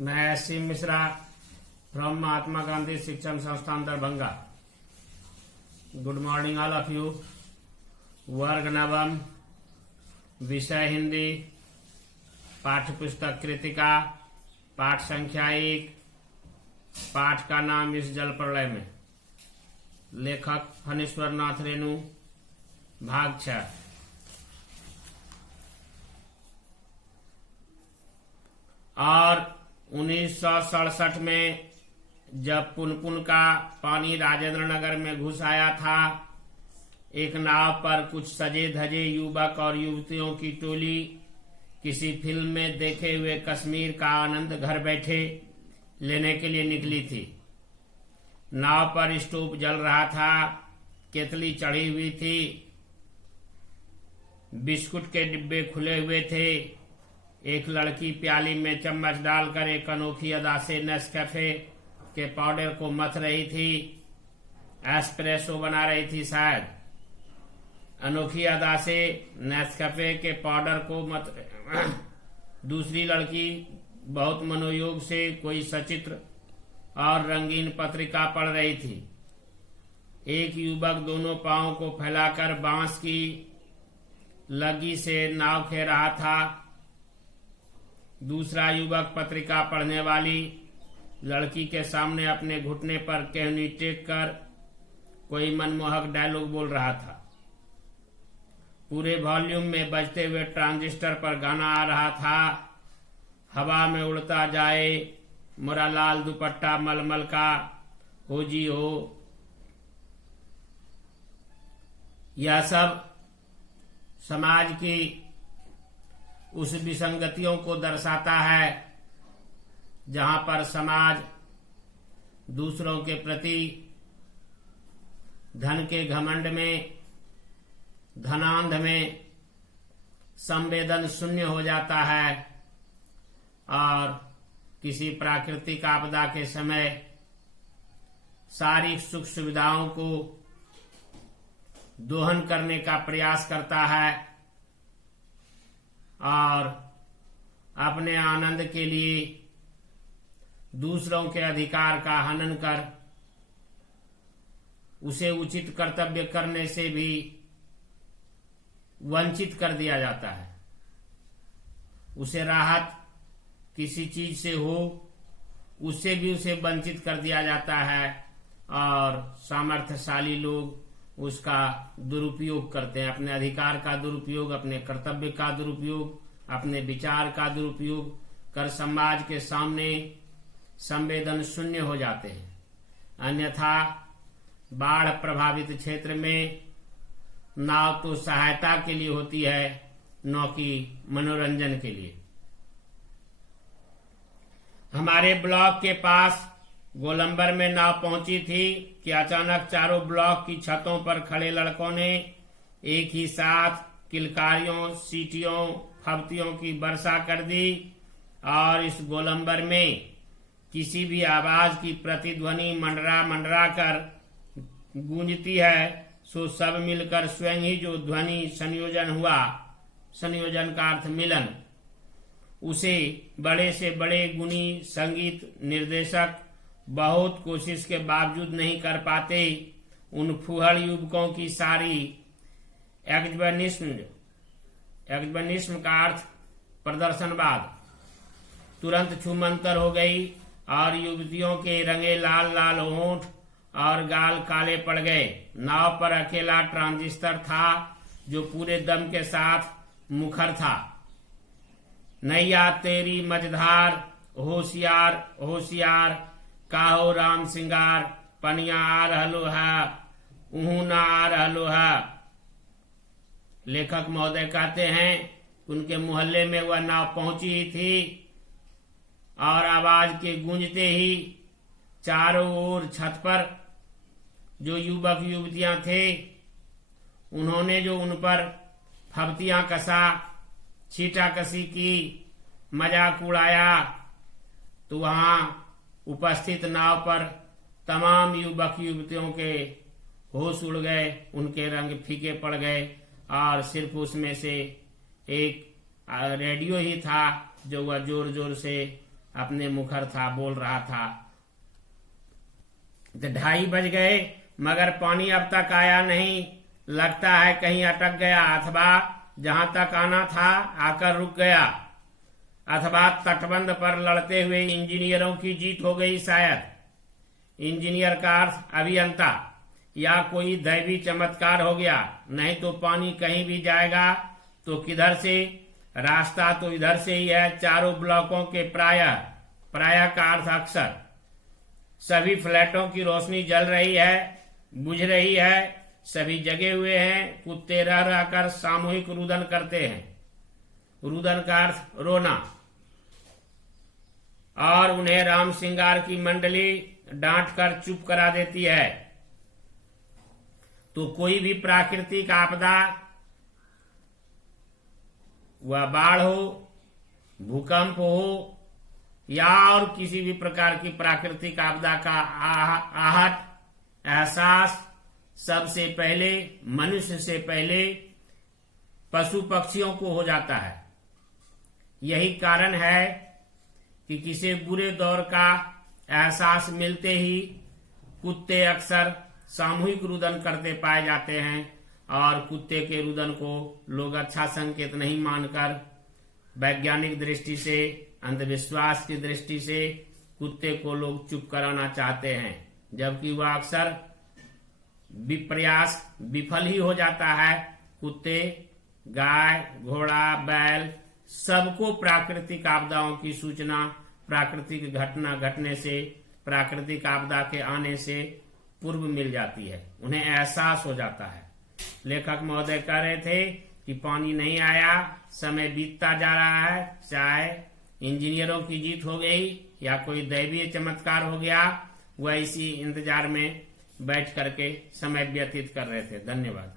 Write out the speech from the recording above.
मैं SC. Mishra from Mahatma Gandhi शिक्षण संस्थान Darbhanga. Good morning all of you. वर्ग नवम, विषय हिंदी, पाठ्य पुस्तक कृतिका, पाठ संख्या 1, पाठ का नाम इस जल प्रलय में, लेखक फणीश्वर नाथ रेणु, भाग 6। और 1967 में जब पुनपुन का पानी राजेंद्र नगर में घुस आया था, एक नाव पर कुछ सजे धजे युवक और युवतियों की टोली किसी फिल्म में देखे हुए कश्मीर का आनंद घर बैठे लेने के लिए निकली थी। नाव पर स्टोव जल रहा था, केतली चढ़ी हुई थी, बिस्कुट के डिब्बे खुले हुए थे। एक लड़की प्याली में चम्मच डालकर एक अनोखी अदा से नेस्कैफे के पाउडर को मथ रही थी। एस्प्रेसो बना रही थी शायद। अनोखी अदा से नेस्कैफे के पाउडर को मथ दूसरी लड़की बहुत मनोयोग से कोई सचित्र और रंगीन पत्रिका पढ़ रही थी। एक युवक दोनों पांवों को फैलाकर बांस की लगी से नाव खे रहा था। दूसरा युवक पत्रिका पढ़ने वाली लड़की के सामने अपने घुटने पर केहनी टेक कर कोई मनमोहक डायलॉग बोल रहा था। पूरे वॉल्यूम में बजते हुए ट्रांजिस्टर पर गाना आ रहा था। हवा में उड़ता जाए मोरा लाल दुपट्टा मलमल का, हो जी हो। यह सब समाज की उस विसंगतियों को दर्शाता है जहां पर समाज दूसरों के प्रति धन के घमंड में, धनांध में संवेदन शून्य हो जाता है और किसी प्राकृतिक आपदा के समय सारी सुख सुविधाओं को दोहन करने का प्रयास करता है और अपने आनंद के लिए दूसरों के अधिकार का हनन कर उसे उचित कर्तव्य करने से भी वंचित कर दिया जाता है। उसे राहत किसी चीज से हो, उससे भी उसे वंचित कर दिया जाता है और सामर्थ्यशाली लोग उसका दुरुपयोग करते हैं। अपने अधिकार का दुरुपयोग, अपने कर्तव्य का दुरुपयोग, अपने विचार का दुरुपयोग कर समाज के सामने संवेदन शून्य हो जाते हैं। अन्यथा बाढ़ प्रभावित क्षेत्र में नाव तो सहायता के लिए होती है, न कि मनोरंजन के लिए। हमारे ब्लॉक के पास गोलंबर में नाव पहुंची थी कि अचानक चारों ब्लॉक की छतों पर खड़े लड़कों ने एक ही साथ किलकारियों, सीटियों, फब्तियों की वर्षा कर दी और इस गोलंबर में किसी भी आवाज की प्रतिध्वनि मंडरा मंडरा कर गूंजती है, सो सब मिलकर स्वयं ही जो ध्वनि संयोजन हुआ, संयोजन का अर्थ मिलन, उसे बड़े से बड़े गुणी संगीत निर्देशक बहुत कोशिश के बावजूद नहीं कर पाते। उन फुहड़ युवकों की सारी एक्जबनिज्म का अर्थ प्रदर्शनवाद तुरंत छूमंतर हो गई और युवतियों के रंगे लाल लाल होंठ और गाल काले पड़ गए। नाव पर अकेला ट्रांजिस्टर था जो पूरे दम के साथ मुखर था। नैया तेरी मझधार, होशियार होशियार, काहो राम सिंगार, पनिया आ रहलो है, उहू ना आ रहलो है। लेखक महोदय कहते हैं उनके मोहल्ले में वह नाव पहुंची ही थी और आवाज के गूंजते ही चारों ओर छत पर जो युवक युवतियां थे, उन्होंने जो उन पर फब्तियां कसा, छींटाकसी की, मजाक उड़ाया, तो वहां उपस्थित नाव पर तमाम युवक युवतियों के होश उड़ गए, उनके रंग फीके पड़ गए और सिर्फ उसमें से एक रेडियो ही था जो वह जोर जोर से अपने मुखर था, बोल रहा था। तो 2:30 बज गए मगर पानी अब तक आया नहीं। लगता है कहीं अटक गया अथवा जहां तक आना था आकर रुक गया, अथवा तटबंध पर लड़ते हुए इंजीनियरों की जीत हो गई शायद। इंजीनियर का अर्थ अभियंता, या कोई दैवी चमत्कार हो गया। नहीं तो पानी कहीं भी जाएगा तो किधर से? रास्ता तो इधर से ही है। चारों ब्लॉकों के प्रायः का अर्थ अक्सर सभी फ्लैटों की रोशनी जल रही है, बुझ रही है, सभी जगे हुए हैं। कुत्ते रह रहकर सामूहिक रुदन करते हैं। रुदन का अर्थ रोना। और उन्हें राम श्रृंगार की मंडली डांट कर चुप करा देती है। तो कोई भी प्राकृतिक आपदा, वह बाढ़ हो, भूकंप हो या और किसी भी प्रकार की प्राकृतिक आपदा का आहट, एहसास सबसे पहले, मनुष्य से पहले पशु पक्षियों को हो जाता है। यही कारण है कि किसी बुरे दौर का एहसास मिलते ही कुत्ते अक्सर सामूहिक रुदन करते पाए जाते हैं। और कुत्ते के रुदन को लोग अच्छा संकेत नहीं मानकर वैज्ञानिक दृष्टि से, अंधविश्वास की दृष्टि से कुत्ते को लोग चुप कराना चाहते हैं, जबकि वह अक्सर प्रयास विफल ही हो जाता है। कुत्ते, गाय, घोड़ा, बैल सबको प्राकृतिक आपदाओं की सूचना प्राकृतिक घटना घटने से, प्राकृतिक आपदा के आने से पूर्व मिल जाती है, उन्हें एहसास हो जाता है। लेखक महोदय कह रहे थे कि पानी नहीं आया, समय बीतता जा रहा है, चाहे इंजीनियरों की जीत हो गई या कोई दैवीय चमत्कार हो गया, वह इसी इंतजार में बैठ करके समय व्यतीत कर रहे थे। धन्यवाद।